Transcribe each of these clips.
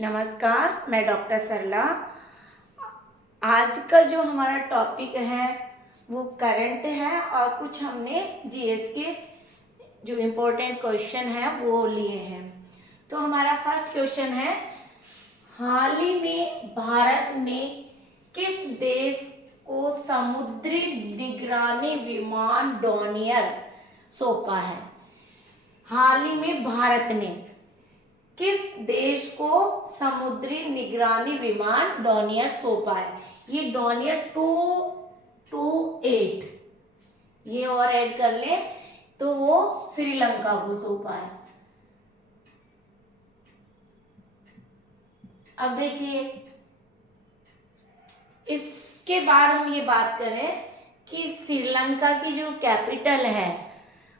नमस्कार, मैं डॉक्टर सरला। आज का जो हमारा टॉपिक है वो करंट है और कुछ हमने जीएस के जो इम्पोर्टेंट क्वेश्चन है वो लिए हैं। तो हमारा फर्स्ट क्वेश्चन है, हाल ही में भारत ने किस देश को समुद्री निगरानी विमान डॉनियर सौंपा है? हाल ही में भारत ने किस देश को समुद्री निगरानी विमान डॉनियर सौंपा है? ये डॉनियर 228 ये और ऐड कर ले तो वो श्रीलंका को सौंपा है। अब देखिए, इसके बाद हम ये बात करें कि श्रीलंका की जो कैपिटल है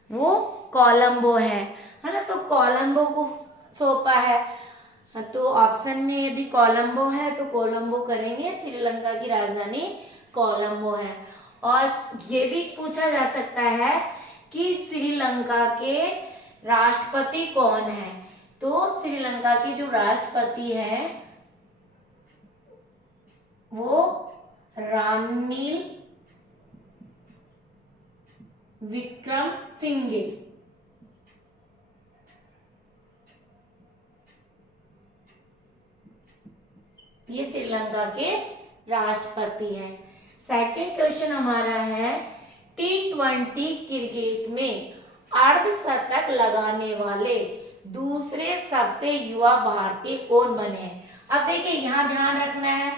वो कोलंबो है ना? तो कोलंबो को सौंपा है। तो ऑप्शन में यदि कोलंबो है तो कोलंबो करेंगे, श्रीलंका की राजधानी कोलंबो है। और ये भी पूछा जा सकता है कि श्रीलंका के राष्ट्रपति कौन है? तो श्रीलंका की जो राष्ट्रपति है वो रानिल विक्रमसिंघे। ये श्रीलंका के राष्ट्रपति हैं। सेकंड क्वेश्चन हमारा है, T20 क्रिकेट में अर्धशतक लगाने वाले दूसरे सबसे युवा भारतीय कौन बने? अब देखिए, यहाँ ध्यान रखना है,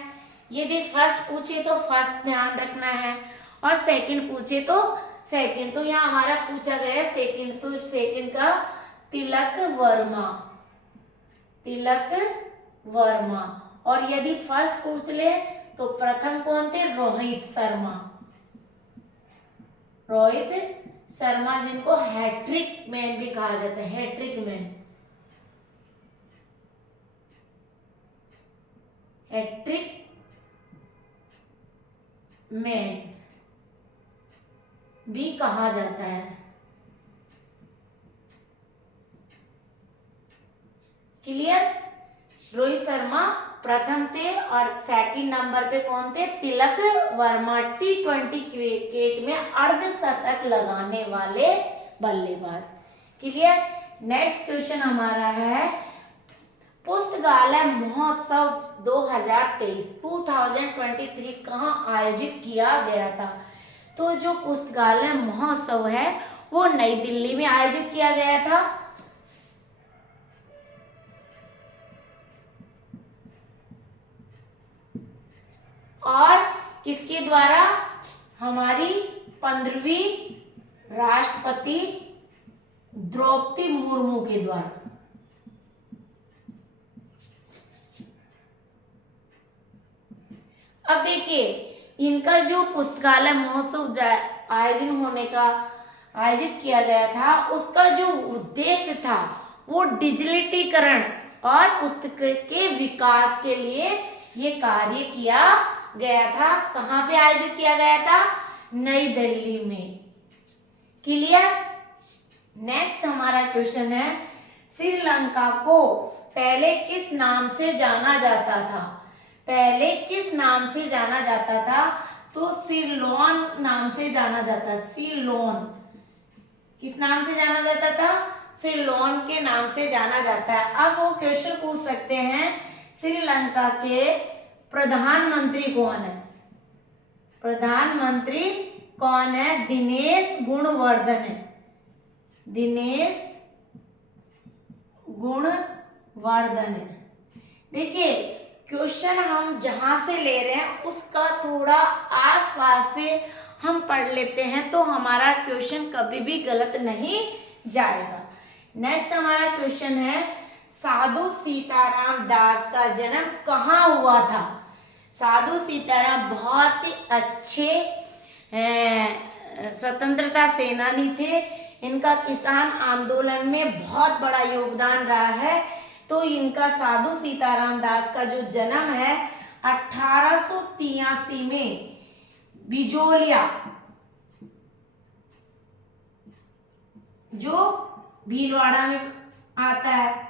यदि फर्स्ट पूछे तो फर्स्ट ध्यान रखना है और सेकंड पूछे तो सेकंड। तो यहाँ हमारा पूछा गया है सेकंड, तो सेकंड का तिलक वर्मा, तिलक वर्मा। और यदि फर्स्ट पूछ ले तो प्रथम कौन थे? रोहित शर्मा, रोहित शर्मा, जिनको हैट्रिक मैन भी कहा जाता है, हैट्रिक मैन, हैट्रिक मैन भी कहा जाता है। क्लियर? रोहित शर्मा प्रथम थे और सेकंड नंबर पे कौन थे? तिलक वर्मा, T20 क्रिकेट में अर्धशतक लगाने वाले बल्लेबाज। क्लियर? नेक्स्ट क्वेश्चन हमारा है, पुस्तकालय महोत्सव 2023 कहाँ आयोजित किया गया था? तो जो पुस्तकालय महोत्सव है वो नई दिल्ली में आयोजित किया गया था। और किसके द्वारा? हमारी 15वीं राष्ट्रपति द्रौपदी मुर्मू के द्वारा। अब देखिए, इनका जो पुस्तकालय महोत्सव आयोजित किया गया था, उसका जो उद्देश्य था वो डिजिटलीकरण और पुस्तक के विकास के लिए ये कार्य किया गया था। कहाँ पे आयोजित किया गया था? नई दिल्ली में। क्लियर? नेक्स्ट हमारा क्वेश्चन है, श्रीलंका को पहले किस नाम से जाना जाता था? पहले किस नाम से जाना जाता था? तो सिलोन नाम से जाना जाता। सिलोन किस नाम से जाना जाता था? सिलोन के नाम से जाना जाता है। अब वो क्वेश्चन पूछ सकते हैं, श्रीलंका के प्रधानमंत्री कौन है? प्रधानमंत्री कौन है? दिनेश गुणवर्धन है, दिनेश गुणवर्धन है। देखिए, क्वेश्चन हम जहां से ले रहे हैं उसका थोड़ा आसपास से हम पढ़ लेते हैं तो हमारा क्वेश्चन कभी भी गलत नहीं जाएगा। नेक्स्ट हमारा क्वेश्चन है, साधु सीताराम दास का जन्म कहाँ हुआ था? साधु सीताराम बहुत ही अच्छे स्वतंत्रता सेनानी थे। इनका किसान आंदोलन में बहुत बड़ा योगदान रहा है। तो इनका साधु सीताराम दास का जो जन्म है 1883 में बिजोलिया, जो भीलवाड़ा में आता है,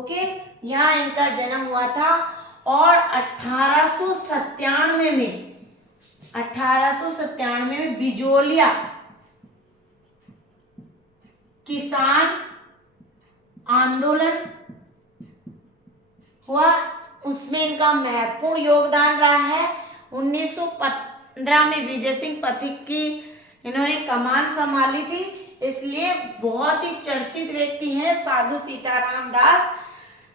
ओके, यहाँ इनका जन्म हुआ था और 1897 में बिजोलिया किसान आंदोलन हुआ, उसमें इनका महत्वपूर्ण योगदान रहा है। 1915 में विजय सिंह पथिक की इन्होंने कमान संभाली थी, इसलिए बहुत ही चर्चित व्यक्ति हैं साधु सीताराम दास,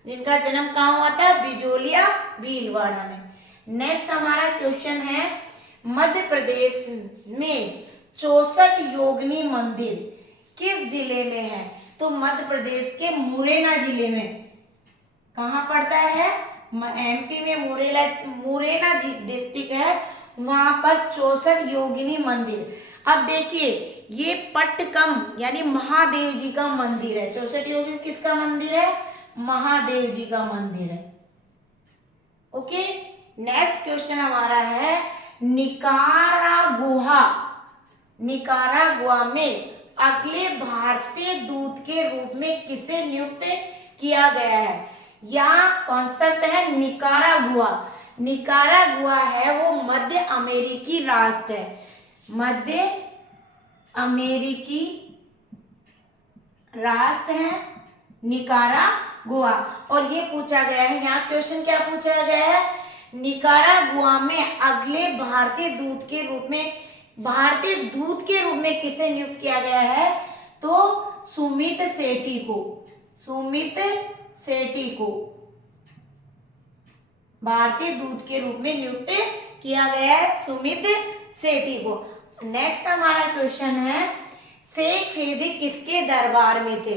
जिनका जन्म कहाँ हुआ था? बिजोलिया भीलवाड़ा में। नेक्स्ट हमारा क्वेश्चन है, मध्य प्रदेश में 64 योगिनी मंदिर किस जिले में है? तो मध्य प्रदेश के मुरैना जिले में। कहाँ पड़ता है? एमपी में मुरैना डिस्ट्रिक्ट है, वहां पर 64 योगिनी मंदिर। अब देखिए, ये पट्टकम यानी महादेव जी का मंदिर है। 64 योगिनी किसका मंदिर है? महादेव जी का मंदिर है। ओके, नेक्स्ट क्वेश्चन हमारा है, निकारागुआ में अगले भारतीय दूत के रूप में किसे नियुक्त किया गया है? यहाँ कॉन्सेप्ट है निकारागुआ। निकारागुआ है वो मध्य अमेरिकी राष्ट्र है, मध्य अमेरिकी राष्ट्र है निकारागुआ। और ये पूछा गया है, यहाँ क्वेश्चन क्या पूछा गया है? निकारागुआ में अगले भारतीय दूत के रूप में किसे नियुक्त किया गया है? तो सुमित सेठी को भारतीय दूत के रूप में नियुक्त किया गया है, सुमित सेठी को। नेक्स्ट हमारा क्वेश्चन है, शेख फेजी किसके दरबार में थे?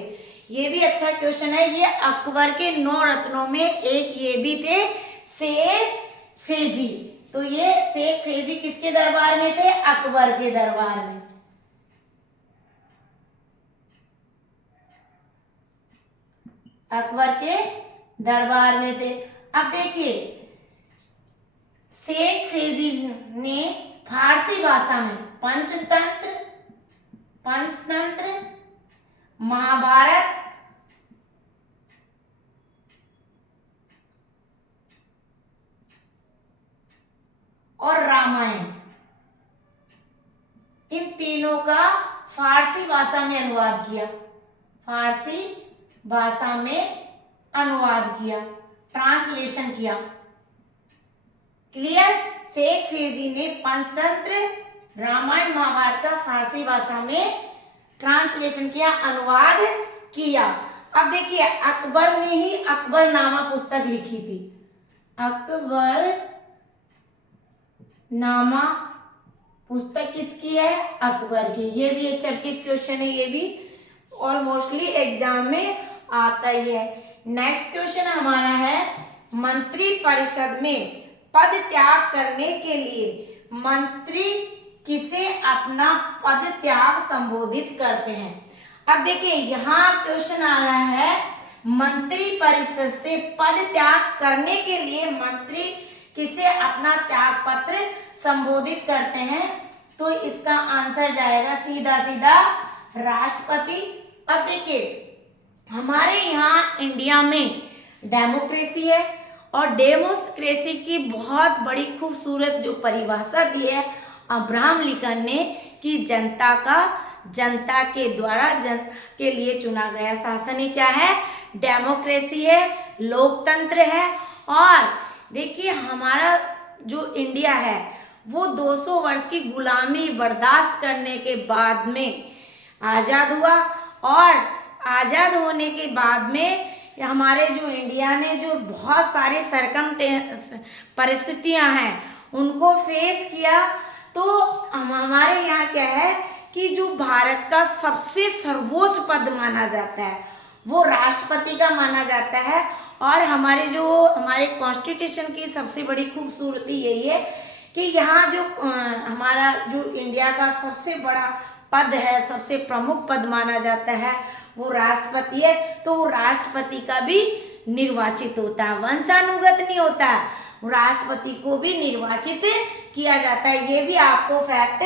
ये भी अच्छा क्वेश्चन है। ये अकबर के 9 रत्नों में एक ये भी थे, शेख फेजी। तो ये शेख फेजी किसके दरबार में थे? अकबर के दरबार में। अकबर के दरबार में थे। अब देखिए, शेख फेजी ने फारसी भाषा में पंचतंत्र, महाभारत और रामायण, इन तीनों का फारसी भाषा में अनुवाद किया, ट्रांसलेशन किया। क्लियर? शेख फेजी ने पंचतंत्र, रामायण, महाभारत का फारसी भाषा में ट्रांसलेशन किया, अनुवाद किया। अब देखिए, अकबर ने ही अकबरनामा पुस्तक लिखी थी। अकबरनामा पुस्तक किसकी है? अकबर की। ये भी एक चर्चित क्वेश्चन है, ये भी और मोस्टली एग्जाम में आता ही है। नेक्स्ट क्वेश्चन हमारा है, मंत्री परिषद में पद त्याग करने के लिए मंत्री किसे अपना पद त्याग संबोधित करते हैं? अब देखिए, यहाँ क्वेश्चन आ रहा है, मंत्री परिषद से पद त्याग करने के लिए मंत्री किसे अपना त्याग पत्र संबोधित करते हैं? तो इसका आंसर जाएगा सीधा राष्ट्रपति। अब देखिए, हमारे यहाँ इंडिया में डेमोक्रेसी है और डेमोक्रेसी की बहुत बड़ी खूबसूरत जो परिभाषा दी है अब्राहम लिंकन ने, कि जनता के द्वारा जनता के लिए चुना गया शासन ही क्या है? डेमोक्रेसी है, लोकतंत्र है। और देखिए, हमारा जो इंडिया है वो 200 वर्ष की गुलामी बर्दाश्त करने के बाद में आज़ाद हुआ, और आज़ाद होने के बाद में हमारे जो इंडिया ने जो बहुत सारी परिस्थितियां हैं उनको फेस किया। तो हमारे यहाँ क्या है कि जो भारत का सबसे सर्वोच्च पद माना जाता है वो राष्ट्रपति का माना जाता है। और हमारे कॉन्स्टिट्यूशन की सबसे बड़ी खूबसूरती यही है कि यहाँ जो हमारा जो इंडिया का सबसे बड़ा पद है, सबसे प्रमुख पद माना जाता है वो राष्ट्रपति है। तो वो राष्ट्रपति का भी निर्वाचित होता है, वंशानुगत नहीं होता है, राष्ट्रपति को भी निर्वाचित किया जाता है। ये भी आपको फैक्ट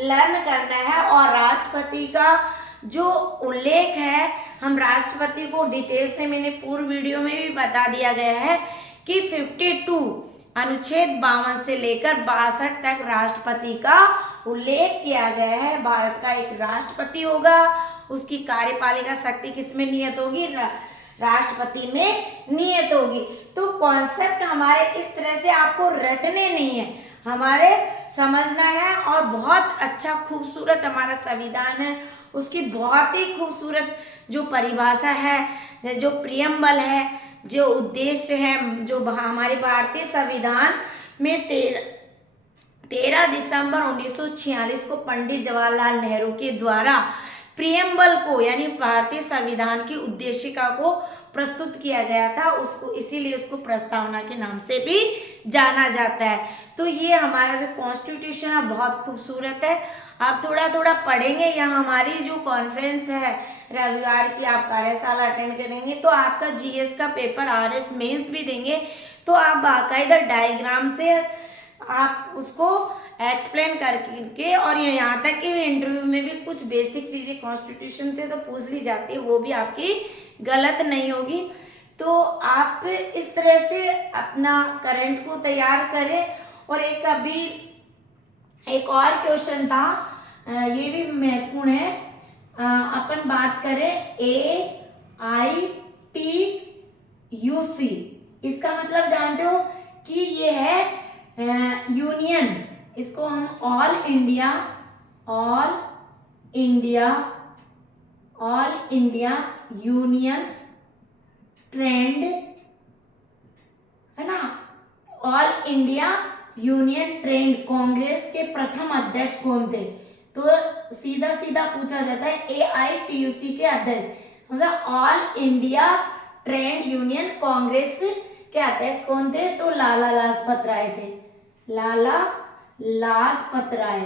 लर्न करना है। और राष्ट्रपति का जो उल्लेख है, हम राष्ट्रपति को डिटेल से मैंने पूर्व वीडियो में भी बता दिया गया है कि 52 अनुच्छेद 52 से लेकर 62 तक राष्ट्रपति का उल्लेख किया गया है। भारत का एक राष्ट्रपति होगा, उसकी कार्यपालिका शक्ति किसमें नियत होगी? राष्ट्रपति में नियत होगी। तो कॉन्सेप्ट हमारे इस तरह से आपको रटने नहीं है, हमारे समझना है। और बहुत अच्छा खूबसूरत हमारा संविधान है, उसकी बहुत ही खूबसूरत जो परिभाषा है, जो प्रियम्बल है, जो उद्देश्य है, जो हमारे भारतीय संविधान में 13 दिसंबर 1946 को पंडित जवाहरलाल नेहरू के द्वारा प्रियम्बल को यानी भारतीय संविधान की उद्देशिका को प्रस्तुत किया गया था, उसको इसीलिए उसको प्रस्तावना के नाम से भी जाना जाता है। तो ये हमारा जो कॉन्स्टिट्यूशन है बहुत खूबसूरत है। आप थोड़ा थोड़ा पढ़ेंगे, या हमारी जो कॉन्फ्रेंस है रविवार की आप कार्यशाला अटेंड करेंगे तो आपका जीएस का पेपर आरएस मेंस भी देंगे, तो आप बाकायदा डायग्राम से आप उसको एक्सप्लेन करके, और यहाँ तक कि इंटरव्यू में भी कुछ बेसिक चीज़ें कॉन्स्टिट्यूशन से तो पूछ ली जाती है, वो भी आपकी गलत नहीं होगी। तो आप इस तरह से अपना करंट को तैयार करें। और एक और क्वेश्चन था, ये भी महत्वपूर्ण है। अपन बात करें AITUC, इसका मतलब जानते हो कि ये है यूनियन, इसको हम ऑल इंडिया यूनियन ट्रेंड, है ना, all India union trend Congress के प्रथम अध्यक्ष कौन थे? तो सीधा सीधा पूछा जाता है AITUC के अध्यक्ष, मतलब all India trend union Congress के अध्यक्ष कौन थे? तो लाला लाजपत राय थे, लाला लाजपत राय।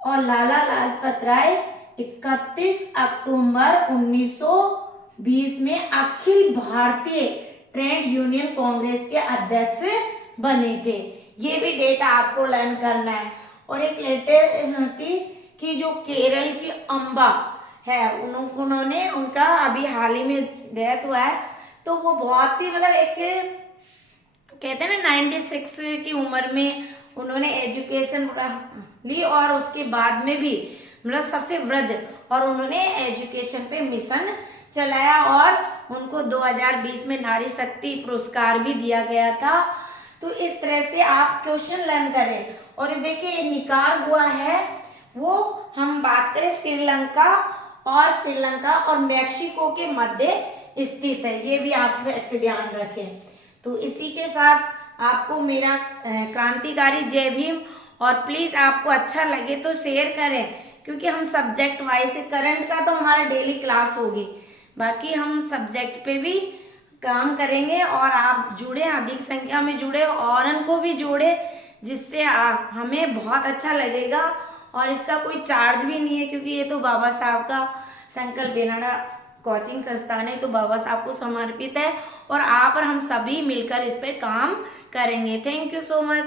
और लाला लाजपत राय 31 अक्टूबर 1920 में अखिल भारतीय ट्रेड यूनियन कांग्रेस के अध्यक्ष बने थे। ये भी डेटा आपको लर्न करना है। और एक लेटर थी कि जो केरल की अम्बा है, उन्होंने उनका अभी हाल ही में डेथ हुआ है, तो वो बहुत ही मतलब एक कहते हैं ना 96 की उम्र में उन्होंने एजुकेशन ली, और उसके बाद में भी मतलब सबसे वृद्ध, और उन्होंने एजुकेशन पे मिशन चलाया, और उनको 2020 में नारी शक्ति पुरस्कार भी दिया गया था। तो इस तरह से आप क्वेश्चन लर्न करें। और देखिए निकारागुआ है, वो हम बात करें श्रीलंका और मैक्सिको के मध्य स्थित है, ये भी आप ध्यान रखें। तो इसी के साथ आपको मेरा क्रांतिकारी जय भीम, और प्लीज़ आपको अच्छा लगे तो शेयर करें, क्योंकि हम सब्जेक्ट वाइज से करंट का तो हमारा डेली क्लास होगी, बाकी हम सब्जेक्ट पे भी काम करेंगे। और आप जुड़े, अधिक संख्या में जुड़े, और उनको भी जोड़े, जिससे हमें बहुत अच्छा लगेगा। और इसका कोई चार्ज भी नहीं है, क्योंकि ये तो बाबा साहब का संकल्प बेनाडा कोचिंग संस्थान है, तो बाबा साहब को समर्पित है, और आप और हम सभी मिलकर इस पर काम करेंगे। Thank you so much.